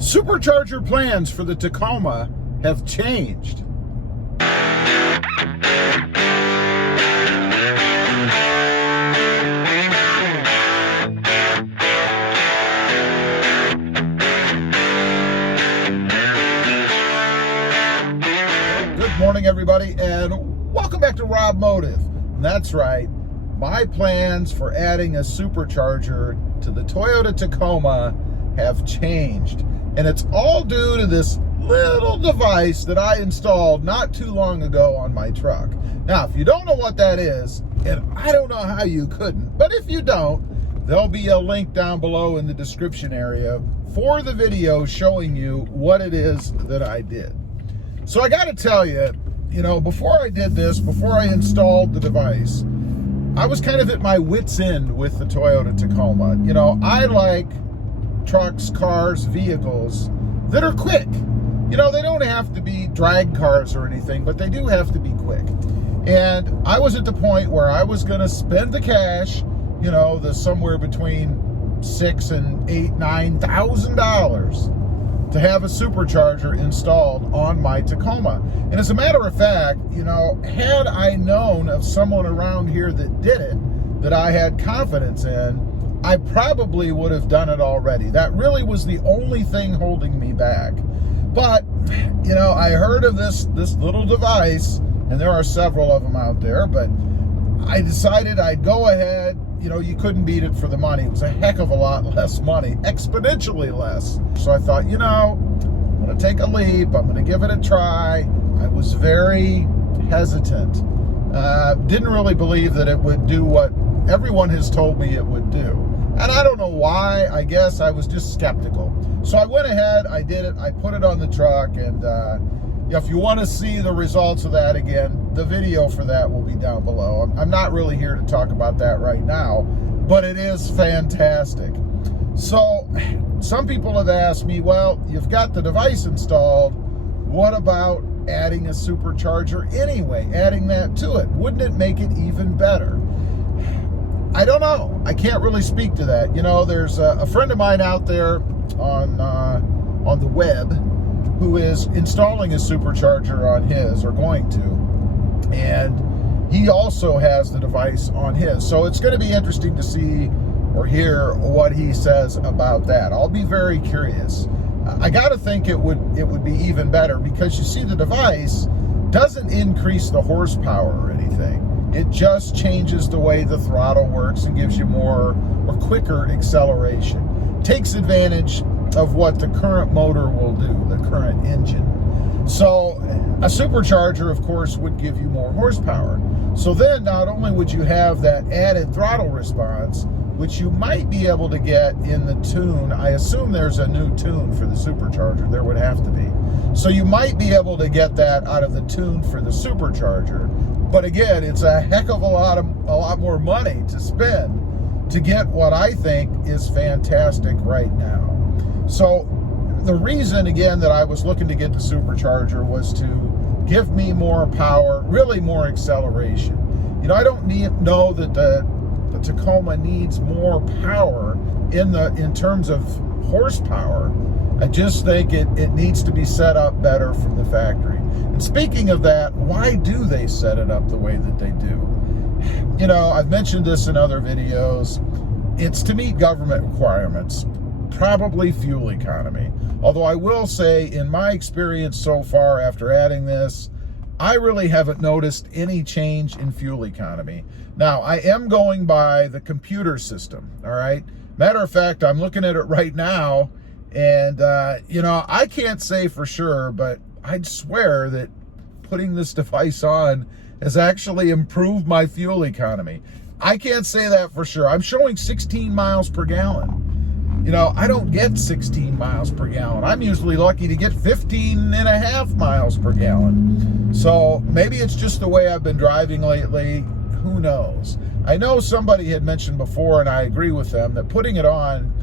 Supercharger plans for the Tacoma have changed. Good morning, everybody, and welcome back to Robmotive. That's right, my plans for adding a supercharger to the Toyota Tacoma have changed. And it's all due to this little device that I installed not too long ago on my truck. Now, if you don't know what that is, and I don't know how you couldn't, but if you don't, there'll be a link down below in the description area for the video showing you what it is that I did. So I gotta tell you, before I did this, before I installed the device, I was kind of at my wit's end with the Toyota Tacoma. I like trucks, cars, vehicles that are quick. They don't have to be drag cars or anything, but they do have to be quick. And I was at the point where I was going to spend the cash, the somewhere between $6,000 and $9,000 to have a supercharger installed on my Tacoma. And as a matter of fact, had I known of someone around here that did it, that I had confidence in, I probably would have done it already. That really was the only thing holding me back. But, I heard of this little device, and there are several of them out there, but I decided I'd go ahead. You couldn't beat it for the money. It was a heck of a lot less money, exponentially less. So I thought, I'm going to take a leap. I'm going to give it a try. I was very hesitant. Didn't really believe that it would do what everyone has told me it would do. And I don't know why. I guess I was just skeptical. So I went ahead, I did it, I put it on the truck, and if you want to see the results of that again, the video for that will be down below. I'm not really here to talk about that right now, but it is fantastic. So some people have asked me, well, you've got the device installed, what about adding a supercharger anyway, adding that to it? Wouldn't it make it even better? I don't know. I can't really speak to that. There's a friend of mine out there on the web who is installing a supercharger on his, or going to, and he also has the device on his. So it's going to be interesting to see or hear what he says about that. I'll be very curious. I got to think it would be even better, because you see, the device doesn't increase the horsepower or anything. It just changes the way the throttle works and gives you more or quicker acceleration. Takes advantage of what the current motor will do, the current engine. So a supercharger, of course, would give you more horsepower. So then not only would you have that added throttle response, which you might be able to get in the tune. I assume there's a new tune for the supercharger. There would have to be. So you might be able to get that out of the tune for the supercharger. But again, it's a heck of a lot more money to spend to get what I think is fantastic right now. So the reason, again, that I was looking to get the supercharger was to give me more power, really more acceleration. I don't know that the Tacoma needs more power in terms of horsepower. I just think it needs to be set up better from the factory. And speaking of that, why do they set it up the way that they do? I've mentioned this in other videos. It's to meet government requirements, probably fuel economy. Although I will say, in my experience so far after adding this, I really haven't noticed any change in fuel economy. Now, I am going by the computer system, all right? Matter of fact, I'm looking at it right now, and, I can't say for sure, but I'd swear that putting this device on has actually improved my fuel economy. I can't say that for sure. I'm showing 16 miles per gallon. I don't get 16 miles per gallon. I'm usually lucky to get 15 and a half miles per gallon. So maybe it's just the way I've been driving lately. Who knows? I know somebody had mentioned before, and I agree with them, that putting it on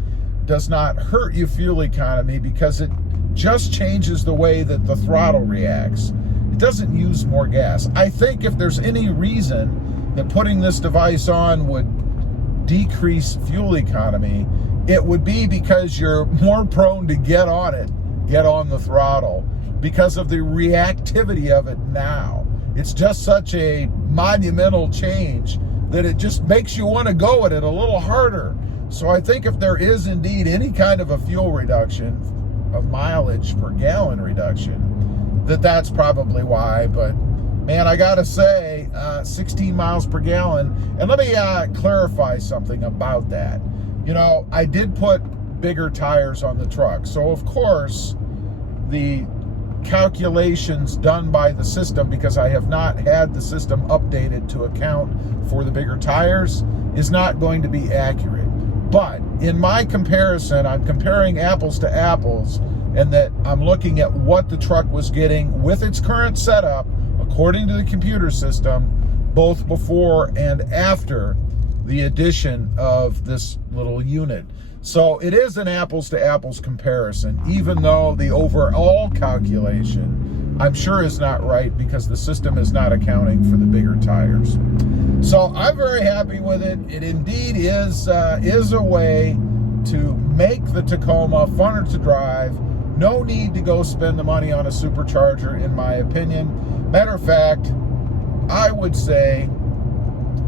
does not hurt your fuel economy because it just changes the way that the throttle reacts. It doesn't use more gas. I think if there's any reason that putting this device on would decrease fuel economy, it would be because you're more prone to get on it, get on the throttle, because of the reactivity of it now. It's just such a monumental change that it just makes you want to go at it a little harder. So I think if there is indeed any kind of a fuel reduction, a mileage per gallon reduction, that's probably why. But man, I gotta say, 16 miles per gallon. And let me clarify something about that. You know, I did put bigger tires on the truck. So of course, the calculations done by the system, because I have not had the system updated to account for the bigger tires, is not going to be accurate. But in my comparison, I'm comparing apples to apples, and that I'm looking at what the truck was getting with its current setup, according to the computer system, both before and after the addition of this little unit. So it is an apples to apples comparison, even though the overall calculation, I'm sure, is not right because the system is not accounting for the bigger tires. So I'm very happy with it. It indeed is a way to make the Tacoma funner to drive. No need to go spend the money on a supercharger, in my opinion. Matter of fact, I would say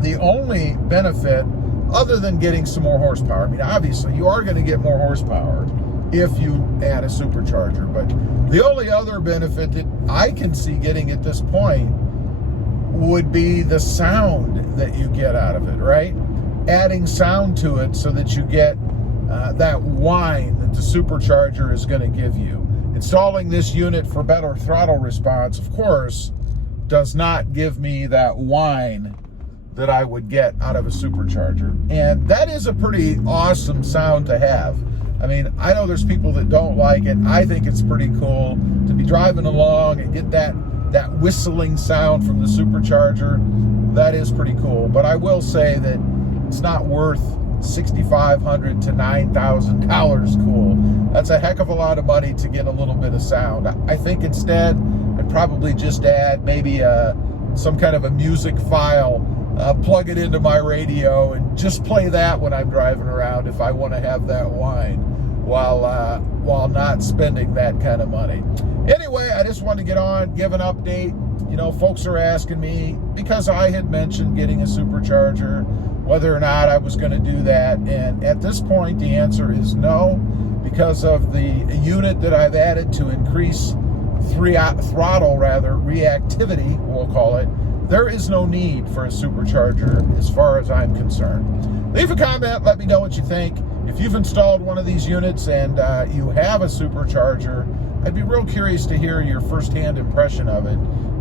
the only benefit, other than getting some more horsepower, I mean, obviously you are going to get more horsepower if you add a supercharger, but the only other benefit that I can see getting at this point would be the sound that you get out of it, right? Adding sound to it so that you get that whine that the supercharger is going to give you. Installing this unit for better throttle response, of course, does not give me that whine that I would get out of a supercharger. And that is a pretty awesome sound to have. I mean, I know there's people that don't like it. I think it's pretty cool to be driving along and get that whistling sound from the supercharger. That is pretty cool. But I will say that it's not worth $6,500 to $9,000 cool. That's a heck of a lot of money to get a little bit of sound. I think instead I'd probably just add maybe some kind of a music file, plug it into my radio, and just play that when I'm driving around if I want to have that whine while not spending that kind of money. Anyway, I just wanted to get on, give an update. You know, folks are asking me, because I had mentioned getting a supercharger, whether or not I was going to do that. And at this point, the answer is no, because of the unit that I've added to increase throttle reactivity, we'll call it. There is no need for a supercharger as far as I'm concerned. Leave a comment, let me know what you think. If you've installed one of these units and you have a supercharger, I'd be real curious to hear your firsthand impression of it.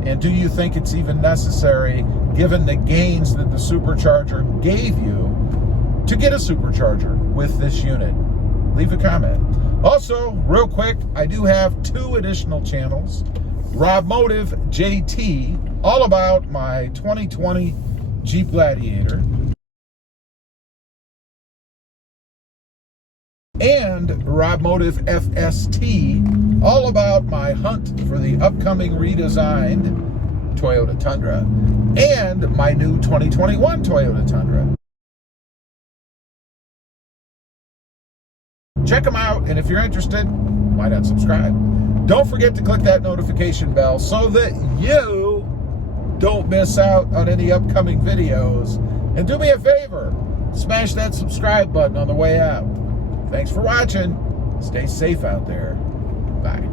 And do you think it's even necessary, given the gains that the supercharger gave you, to get a supercharger with this unit? Leave a comment. Also, real quick, I do have 2 additional channels. Robmotive JT, all about my 2020 Jeep Gladiator. And Robmotive FST, all about my hunt for the upcoming redesigned Toyota Tundra and my new 2021 Toyota Tundra. Check them out, and if you're interested, why not subscribe? Don't forget to click that notification bell so that you don't miss out on any upcoming videos. And do me a favor, smash that subscribe button on the way out. Thanks for watching. Stay safe out there. Bye.